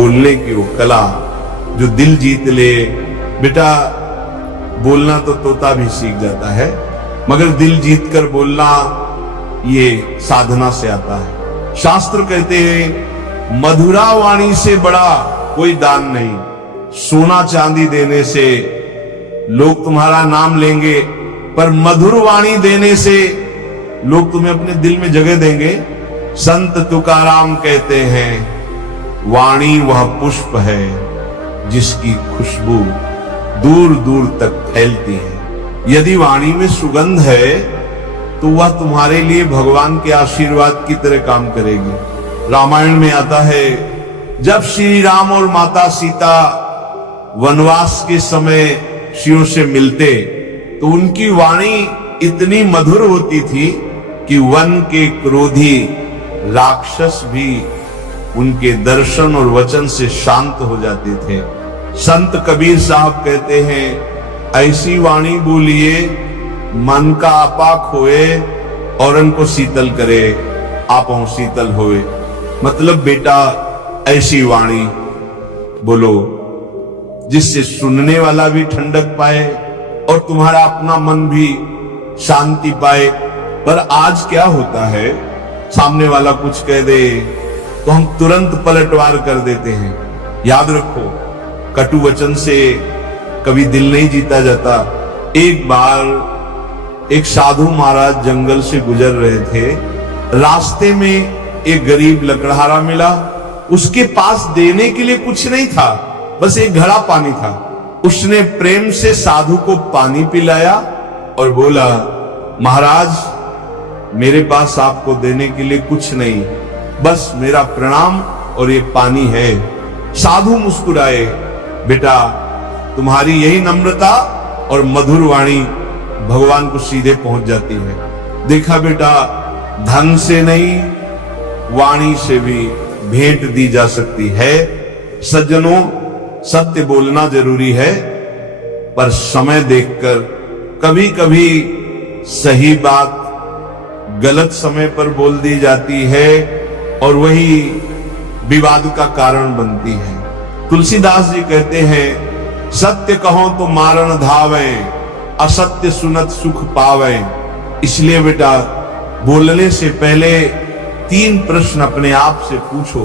बोलने की वो कला जो दिल जीत ले। बेटा बोलना तो तोता भी सीख जाता है, मगर दिल जीत कर बोलना ये साधना से आता है। शास्त्र कहते हैं मधुरा वाणी से बड़ा कोई दान नहीं। सोना चांदी देने से लोग तुम्हारा नाम लेंगे, पर मधुर वाणी देने से लोग तुम्हें अपने दिल में जगह देंगे। संत तुकाराम कहते हैं वाणी वह पुष्प है जिसकी खुशबू दूर दूर तक फैलती है। यदि वाणी में सुगंध है तो वह तुम्हारे लिए भगवान के आशीर्वाद की तरह काम करेगी। रामायण में आता है जब श्री राम और माता सीता वनवास के समय शिव से मिलते तो उनकी वाणी इतनी मधुर होती थी कि वन के क्रोधी राक्षस भी उनके दर्शन और वचन से शांत हो जाते थे। संत कबीर साहब कहते हैं ऐसी वाणी बोलिए मन का आपा खोए और उनको शीतल करे आपो शीतल होए। मतलब बेटा ऐसी वाणी बोलो जिससे सुनने वाला भी ठंडक पाए और तुम्हारा अपना मन भी शांति पाए। पर आज क्या होता है, सामने वाला कुछ कह दे तो हम तुरंत पलटवार कर देते हैं। याद रखो कटु वचन से कभी दिल नहीं जीता जाता। एक बार एक साधु महाराज जंगल से गुजर रहे थे, रास्ते में एक गरीब लकड़हारा मिला। उसके पास देने के लिए कुछ नहीं था, बस एक घड़ा पानी था। उसने प्रेम से साधु को पानी पिलाया और बोला महाराज मेरे पास आपको देने के लिए कुछ नहीं, बस मेरा प्रणाम और ये पानी है। साधु मुस्कुराए, बेटा तुम्हारी यही नम्रता और मधुर वाणी भगवान को सीधे पहुंच जाती है। देखा बेटा धन से नहीं वाणी से भी भेंट दी जा सकती है। सज्जनों सत्य बोलना जरूरी है, पर समय देखकर कभी कभी सही बात गलत समय पर बोल दी जाती है और वही विवाद का कारण बनती है। तुलसीदास जी कहते हैं सत्य कहो तो मारण धावे असत्य सुनत सुख पावे। इसलिए बेटा बोलने से पहले 3 प्रश्न अपने आप से पूछो,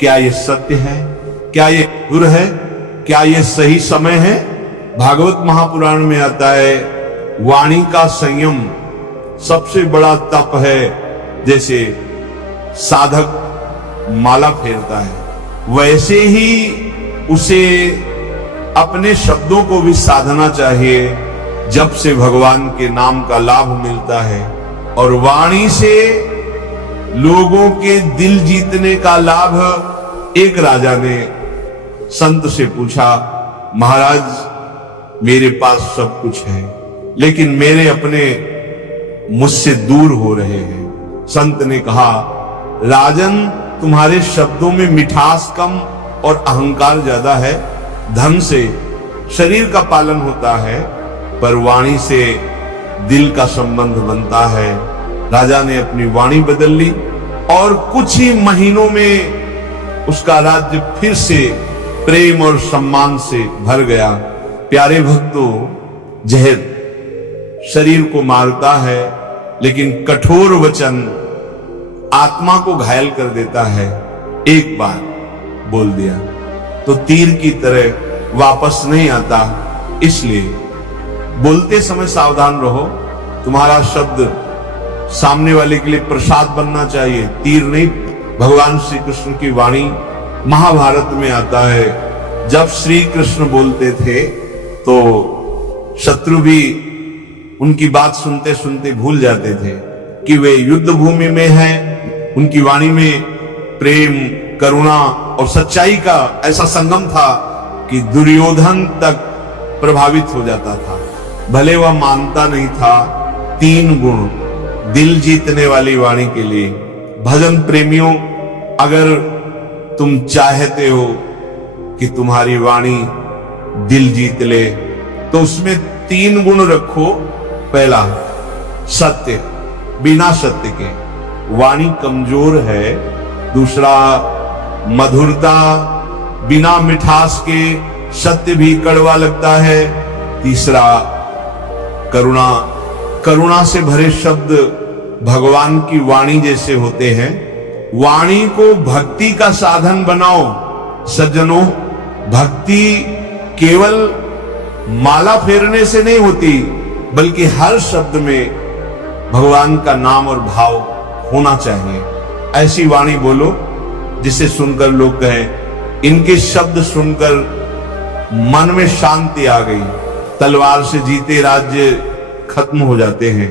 क्या ये सत्य है, क्या ये मधुर है, क्या ये सही समय है। भागवत महापुराण में आता है वाणी का संयम सबसे बड़ा तप है। जैसे साधक माला फेरता है वैसे ही उसे अपने शब्दों को भी साधना चाहिए। जब से भगवान के नाम का लाभ मिलता है और वाणी से लोगों के दिल जीतने का लाभ। एक राजा ने संत से पूछा महाराज मेरे पास सब कुछ है लेकिन मेरे अपने मुझसे दूर हो रहे हैं। संत ने कहा राजन तुम्हारे शब्दों में मिठास कम और अहंकार ज्यादा है। धन से शरीर का पालन होता है पर वाणी से दिल का संबंध बनता है। राजा ने अपनी वाणी बदल ली और कुछ ही महीनों में उसका राज्य फिर से प्रेम और सम्मान से भर गया। प्यारे भक्तों जहर शरीर को मारता है लेकिन कठोर वचन आत्मा को घायल कर देता है। एक बार बोल दिया तो तीर की तरह वापस नहीं आता। इसलिए बोलते समय सावधान रहो। तुम्हारा शब्द सामने वाले के लिए प्रसाद बनना चाहिए, तीर नहीं। भगवान श्री कृष्ण की वाणी महाभारत में आता है जब श्री कृष्ण बोलते थे तो शत्रु भी उनकी बात सुनते सुनते भूल जाते थे कि वे युद्ध भूमि में हैं। उनकी वाणी में प्रेम करुणा और सच्चाई का ऐसा संगम था कि दुर्योधन तक प्रभावित हो जाता था। भले वह मानता नहीं था। 3 गुण दिल जीतने वाली वाणी के लिए। भजन प्रेमियों अगर तुम चाहते हो कि तुम्हारी वाणी दिल जीत ले तो उसमें 3 गुण रखो। पहला सत्य, बिना सत्य के वाणी कमजोर है। दूसरा मधुरता, बिना मिठास के सत्य भी कड़वा लगता है। तीसरा करुणा, करुणा से भरे शब्द भगवान की वाणी जैसे होते हैं। वाणी को भक्ति का साधन बनाओ सज्जनों। भक्ति केवल माला फेरने से नहीं होती, बल्कि हर शब्द में भगवान का नाम और भाव होना चाहिए। ऐसी वाणी बोलो जिसे सुनकर लोग कहें इनके शब्द सुनकर मन में शांति आ गई। तलवार से जीते राज्य खत्म हो जाते हैं,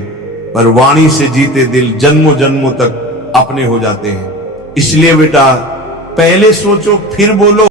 पर वाणी से जीते दिल जन्मों जन्मों तक अपने हो जाते हैं। इसलिए बेटा पहले सोचो फिर बोलो।